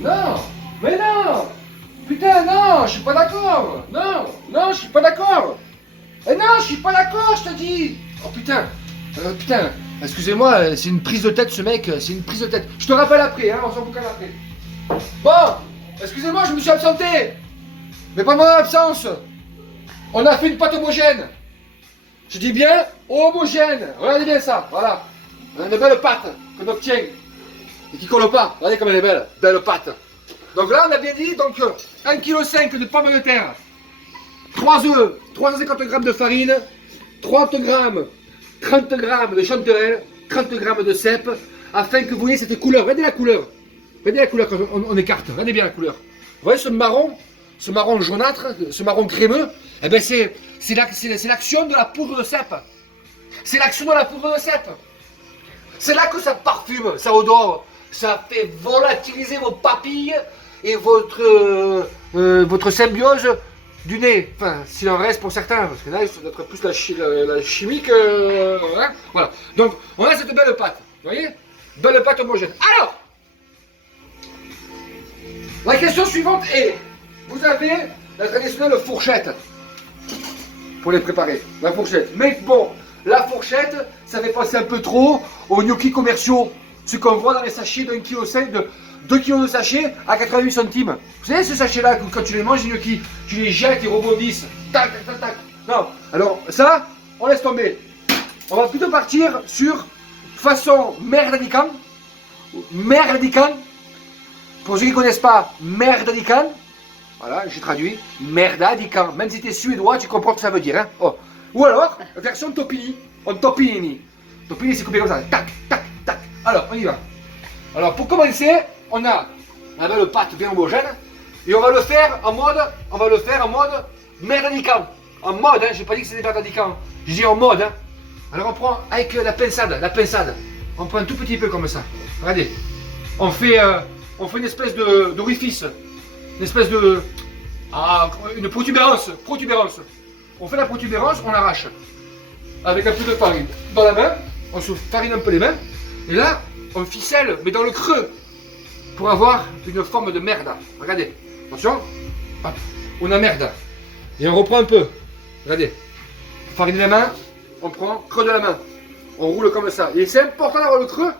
Non. Mais non. Putain, non, je suis pas d'accord. Non, non, je suis pas d'accord. Eh non, je suis pas d'accord, je te dis. Oh putain. Putain. Excusez-moi, c'est une prise de tête ce mec, c'est une prise de tête. Je te rappelle après, hein, on s'en boucle après. Bon, excusez-moi, je me suis absenté. Mais pendant l'absence, on a fait une pâte homogène. Je dis bien homogène. Regardez bien ça, voilà. On a une belle pâte qu'on obtient. Et qui colle pas. Regardez comme elle est belle. Belle pâte. Donc là, on a bien dit, donc 1,5 kg de pommes de terre, 3 œufs, 350 g de farine, 30 g, 30 g de chanterelle, 30 g de cèpe, afin que vous voyez cette couleur. Regardez la couleur. Regardez la couleur quand on écarte. Regardez bien la couleur. Vous voyez ce marron jaunâtre, ce marron crémeux, eh ben c'est l'action de la poudre de cèpe. C'est l'action de la poudre de cèpe. C'est là que ça parfume, ça odore, ça fait volatiliser vos papilles et votre symbiose du nez. Enfin, s'il en reste pour certains, parce que là, ça doit être plus la chimie que... Hein, voilà. Donc, on a cette belle pâte, vous voyez? Belle pâte homogène. Alors, la question suivante est, vous avez la traditionnelle fourchette pour les préparer, la fourchette. Mais bon, la fourchette, ça fait passer un peu trop aux gnocchis commerciaux, ce qu'on voit dans les sachets d'1,5 kg, de 2 kg de sachets à 88 centimes. Vous savez ce sachet-là, quand tu les manges, les gnocchis, tu les jettes, ils rebondissent. Tac, tac, tac, tac. Non, alors ça, on laisse tomber. On va plutôt partir sur façon merdadican. Merdadican. Pour ceux qui ne connaissent pas, merdadican. Voilà, j'ai traduit. Merdadican. Même si tu es suédois, tu comprends ce que ça veut dire. Hein. Oh. Ou alors, version topini. On topini. Topini, c'est coupé comme ça. Tac, tac, tac. Alors, on y va. Alors, pour commencer, on a le pâte bien homogène. Et on va le faire en mode merdadican. En mode, hein, j'ai pas dit que c'était merdadican. Je dis en mode. Hein. Alors, on prend avec la pinçade. On prend un tout petit peu comme ça. Regardez. On fait une espèce d'orifice. Une espèce de... une protubérance. On fait la protubérance, on l'arrache. Avec un peu de farine. Dans la main, on se farine un peu les mains. Et là, on ficelle, mais dans le creux. Pour avoir une forme de merda. Regardez. Attention. Hop. On a merda. Et on reprend un peu. Regardez. Farine les mains. On prend creux de la main. On roule comme ça. Et c'est important d'avoir le creux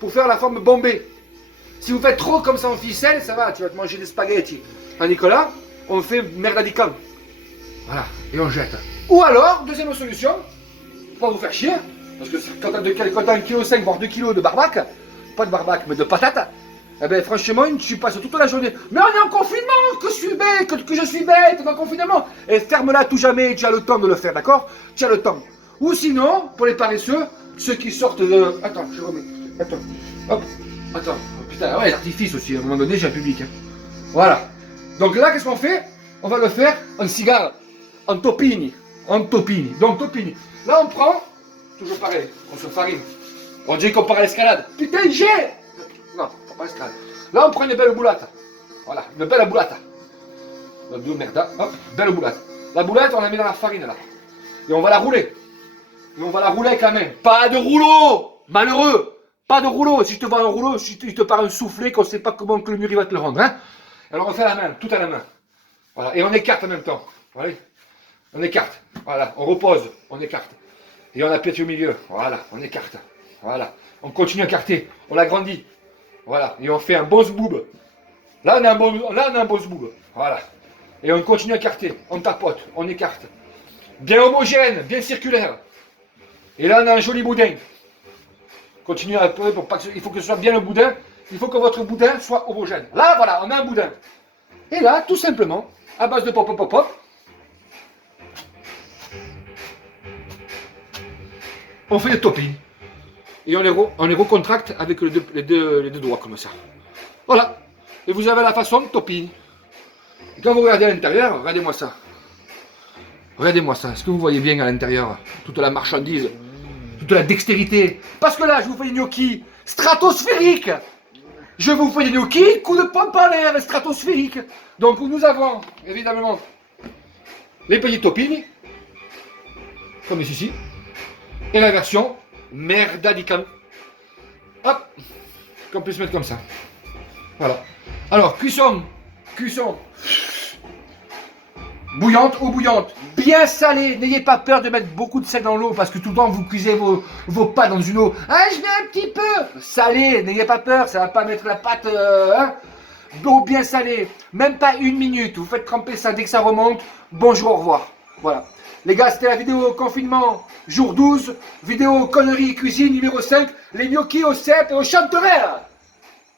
pour faire la forme bombée. Si vous faites trop comme ça en ficelle, ça va, tu vas te manger des spaghettis. Tandis que là, on fait merdadican. Voilà, et on jette. Ou alors, deuxième solution, pour pas vous faire chier, parce que quand tu as 1,5 kg, voire 2 kg de barbac, pas de barbac, mais de patates, eh ben franchement, tu passes toute la journée. Mais on est en confinement, que je suis bête, que je suis bête, on est en confinement. Et ferme-la tout jamais, tu as le temps de le faire, d'accord? Tu as le temps. Ou sinon, pour les paresseux, ceux qui sortent de... Attends, je remets. Attends, hop, attends. Putain, ouais, l'artifice aussi, à un moment donné, j'ai un public. Hein. Voilà. Donc là, qu'est-ce qu'on fait? On va le faire en cigare, en topini. Donc, topini. Là, on prend, toujours pareil, on se farine. On dirait qu'on part à l'escalade. Putain, j'ai... Non, pas à l'escalade. Là, on prend une belle boulette. Voilà, une belle boulette. Deux merda, hop, belle boulette. La boulette, on la met dans la farine, là. Et on va la rouler. Et on va la rouler avec la main. Pas de rouleau, malheureux. Pas de rouleau, si je te vois un rouleau, si il te part un soufflet, qu'on ne sait pas comment que le mur il va te le rendre. Hein. Alors on fait à la main, tout à la main. Voilà. Et on écarte en même temps. Voilà. On écarte. Voilà. On repose, on écarte. Et on appuie au milieu. Voilà. On écarte. Voilà. On continue à écarter. On l'agrandit. Voilà. Et on fait un bon zboob. Là on a un bon zboob. Voilà. Et on continue à écarter. On tapote. On écarte. Bien homogène, bien circulaire. Et là on a un joli boudin. Continuez un peu, il faut que ce soit bien le boudin. Il faut que votre boudin soit homogène. Là, voilà, on a un boudin. Et là, tout simplement, à base de pop, pop, pop, pop, on fait des toppings. Et on les recontracte avec les deux doigts, comme ça. Voilà. Et vous avez la façon de topping. Et quand vous regardez à l'intérieur, regardez-moi ça. Regardez-moi ça. Est-ce que vous voyez bien à l'intérieur toute la marchandise? Toute la dextérité. Parce que là, je vous fais des gnocchis stratosphériques. Je vous fais des gnocchis, coup de pompe en l'air, stratosphériques. Donc nous avons, évidemment, les petits toppings, comme ici, et la version merdadican. Hop, qu'on peut se mettre comme ça. Voilà. Alors, cuisson. Bouillante, eau bouillante, bien salée. N'ayez pas peur de mettre beaucoup de sel dans l'eau parce que tout le temps vous cuisez vos pâtes dans une eau. Ah, je mets un petit peu. Salée, n'ayez pas peur, ça va pas mettre la pâte. D'eau bien salée, même pas 1 minute. Vous faites tremper ça dès que ça remonte. Bonjour, au revoir. Voilà. Les gars, c'était la vidéo confinement, jour 12. Vidéo conneries cuisine numéro 5. Les gnocchis au cèpe et au chanterelle.